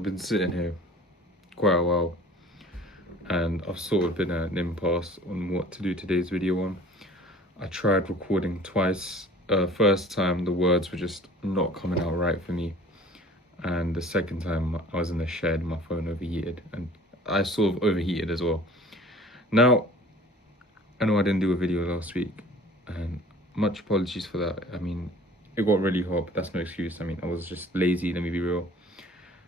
I've been sitting here quite a while and I've sort of been at an impasse on what to do today's video on. I tried recording twice. First time the words were just not coming out right for me, and the second time I was in the shed, my phone overheated and I sort of overheated as well. Now, I know I didn't do a video last week and much apologies for that. I mean, it got really hot, but that's no excuse. I mean, I was just lazy, let me be real.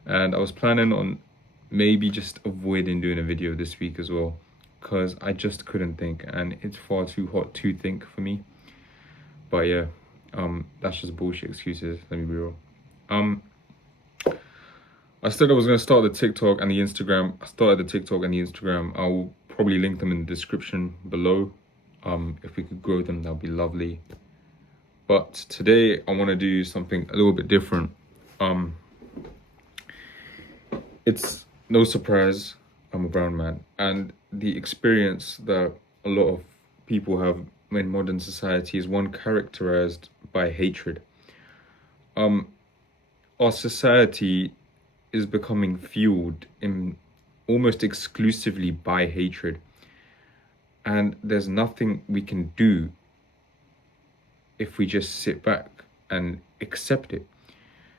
And I was planning on maybe just avoiding doing a video this week as well, because I just couldn't think and it's far too hot to think for me. But yeah, that's just bullshit excuses, let me be real. I said I was going to start the TikTok and the Instagram. I started the TikTok and the Instagram. I'll probably link them in the description below. If we could grow them, that would be lovely. But today I want to do something a little bit different. It's no surprise, I'm a brown man, and the experience that a lot of people have in modern society is one characterized by hatred. Our society is becoming fueled in almost exclusively by hatred, and there's nothing we can do if we just sit back and accept it.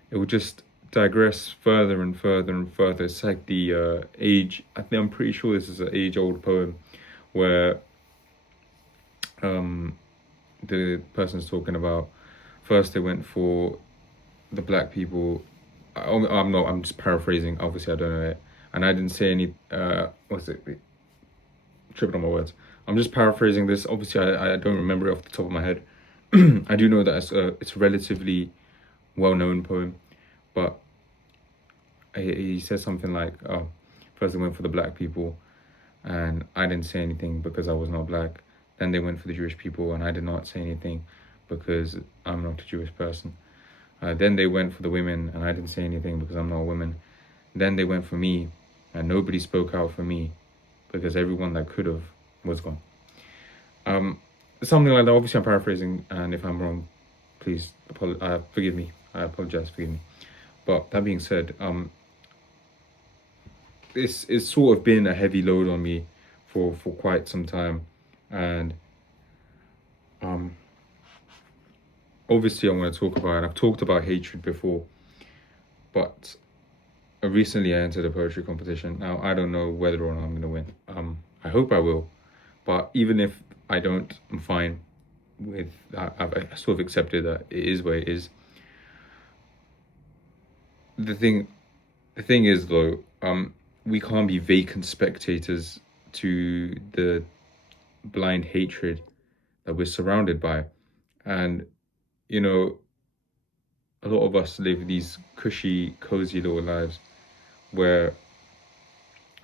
It will just digress further and further and further. It's like the I'm pretty sure this is an age-old poem where the person's talking about first they went for the black people. I'm just paraphrasing, obviously I don't know it, and I didn't say any tripping on my words. I'm just paraphrasing this, obviously I don't remember it off the top of my head. I do know that it's a relatively well-known poem, but he says something like, oh, first they went for the black people and I didn't say anything because I was not black. Then they went for the Jewish people and I did not say anything because I'm not a Jewish person. Then they went for the women and I didn't say anything because I'm not a woman. Then they went for me and nobody spoke out for me because everyone that could have was gone. Something like that. Obviously I'm paraphrasing, and if I'm wrong, please forgive me. I apologize, forgive me. But that being said, it's sort of been a heavy load on me for quite some time, and obviously I want to talk about it. I've talked about hatred before, but recently I entered a poetry competition. Now I don't know whether or not I'm gonna win. I hope I will, but even if I don't, I'm fine with that. I sort of accepted that it is what it is. The thing is though, we can't be vacant spectators to the blind hatred that we're surrounded by. And you know, a lot of us live these cushy, cozy little lives where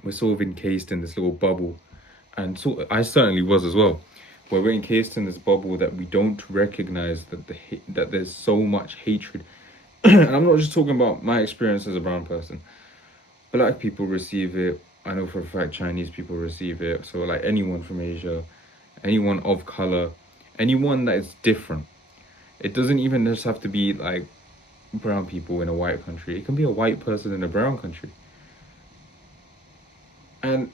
we're sort of encased in this little bubble, and so I certainly was as well, where we're encased in this bubble that we don't recognize that there's so much hatred. And I'm not just talking about my experience as a brown person. Black people receive it. I know for a fact Chinese people receive it. So like anyone from Asia, anyone of color, anyone that is different. It doesn't even just have to be like brown people in a white country. It can be a white person in a brown country. And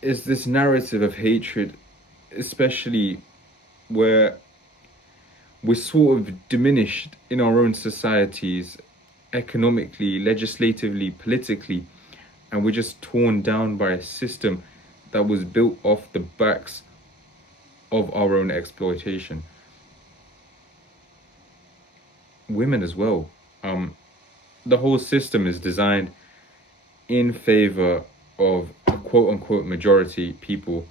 it's this narrative of hatred, especially where we're sort of diminished in our own societies, economically, legislatively, politically, and we're just torn down by a system that was built off the backs of our own exploitation. Women as well. The whole system is designed in favor of a quote-unquote majority people,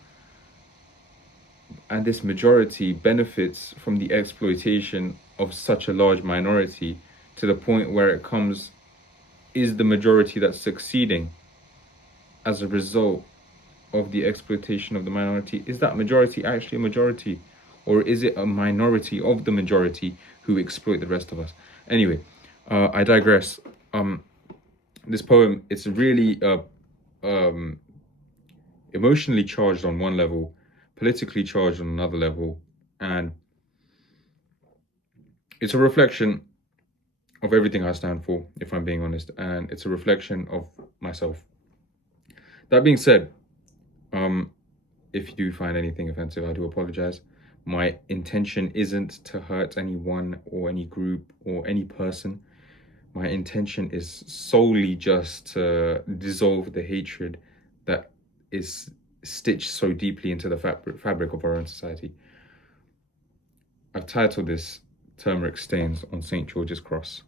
and this majority benefits from the exploitation of such a large minority to the point where it comes, is the majority that's succeeding as a result of the exploitation of the minority? Is that majority actually a majority, or is it a minority of the majority who exploit the rest of us? Anyway, I digress. This poem, it's really emotionally charged on one level, politically charged on another level, and it's a reflection of everything I stand for, if I'm being honest, and it's a reflection of myself. That being said, if you do find anything offensive, I do apologize. My intention isn't to hurt anyone or any group or any person. My intention is solely just to dissolve the hatred that is stitched so deeply into the fabric of our own society. I've titled this Turmeric Stains on St. George's Cross.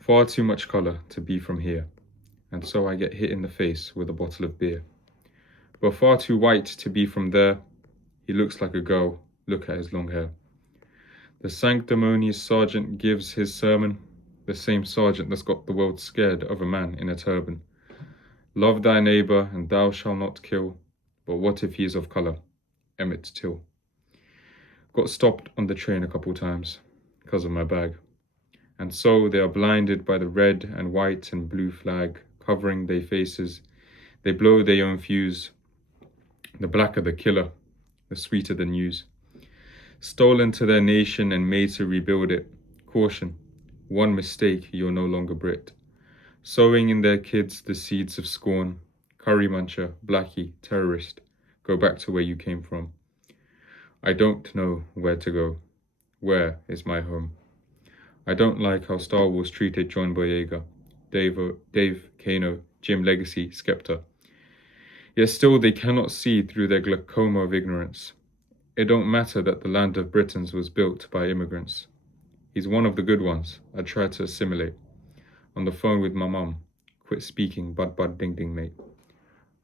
Far too much colour to be from here, and so I get hit in the face with a bottle of beer. But far too white to be from there, he looks like a girl, look at his long hair. The sanctimonious sergeant gives his sermon, the same sergeant that's got the world scared of a man in a turban. Love thy neighbour and thou shalt not kill, but what if he is of colour? Emmett Till. Got stopped on the train a couple times because of my bag. And so they are blinded by the red and white and blue flag covering their faces. They blow their own fuse. The blacker the killer, the sweeter the news. Stolen to their nation and made to rebuild it. Caution, one mistake, you're no longer Brit. Sowing in their kids the seeds of scorn. Curry muncher, blackie, terrorist, go back to where you came from. I don't know where to go. Where is my home? I don't like how Star Wars treated John Boyega, Dave Kano, Jim Legacy, Skepta. Yet still they cannot see through their glaucoma of ignorance. It don't matter that the land of Britons was built by immigrants. He's one of the good ones. I tried to assimilate. On the phone with my mum. Quit speaking, bud ding ding mate.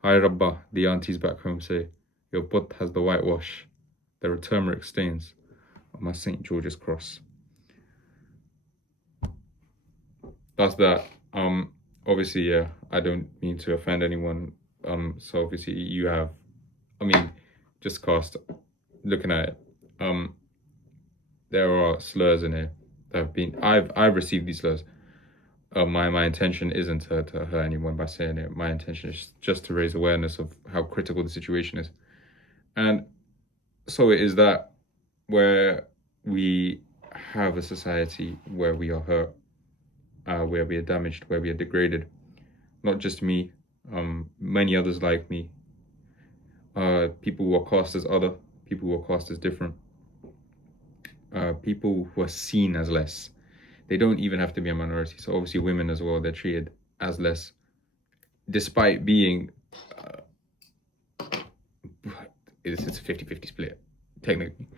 Hi Rabba, the aunties back home say, your butt has the whitewash. There are turmeric stains on my St. George's Cross. That's that. Obviously, yeah, I don't mean to offend anyone. So obviously you have, just looking at it, there are slurs in here that have been, I've received these slurs. My intention isn't to hurt anyone by saying it. My intention is just to raise awareness of how critical the situation is. And so it is that where we have a society where we are hurt, where we are damaged, where we are degraded. Not just me, many others like me. People who are cast as other, people who are cast as different. People who are seen as less. They don't even have to be a minority. So obviously women as well, they're treated as less. Despite being, it's a 50-50 split, technically.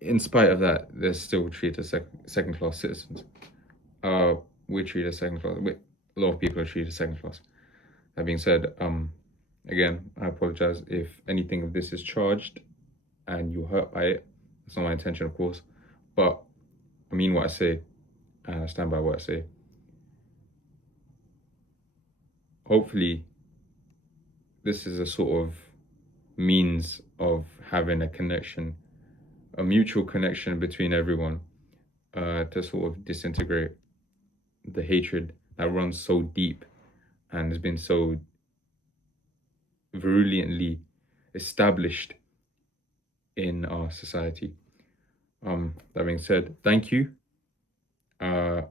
In spite of that, they're still treated as second-class citizens. We're treated as second class. A lot of people are treated as second class. That being said, again, I apologize if anything of this is charged and you're hurt by it. That's not my intention, of course. But I mean what I say, and I stand by what I say. Hopefully, this is a sort of means of having a connection, a mutual connection between everyone, to sort of disintegrate the hatred that runs so deep and has been so virulently established in our society. That being said, thank you. Check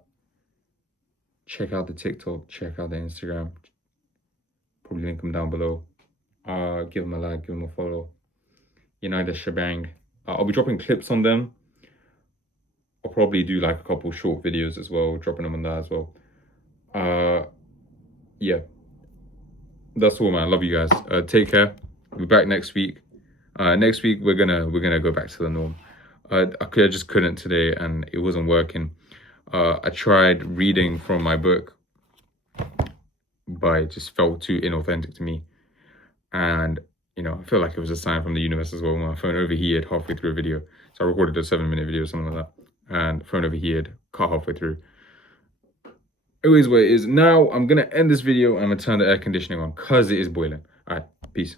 out the TikTok, check out the Instagram. Probably link them down below. Give them a like, give them a follow. You know, the shebang. I'll be dropping clips on them. I'll probably do like a couple short videos as well, dropping them on that as well. Yeah, that's all, man. I love you guys. Take care. We'll be back next week. Next week we're gonna go back to the norm. I just couldn't today, and it wasn't working. I tried reading from my book, but it just felt too inauthentic to me. And you know, I feel like it was a sign from the universe as well. My phone overheated halfway through a video, so I recorded a 7-minute video, something like that, and phone overheated, cut halfway through. It is what it is. Now I'm gonna end this video and I'm gonna turn the air conditioning on because it is boiling. All right, peace.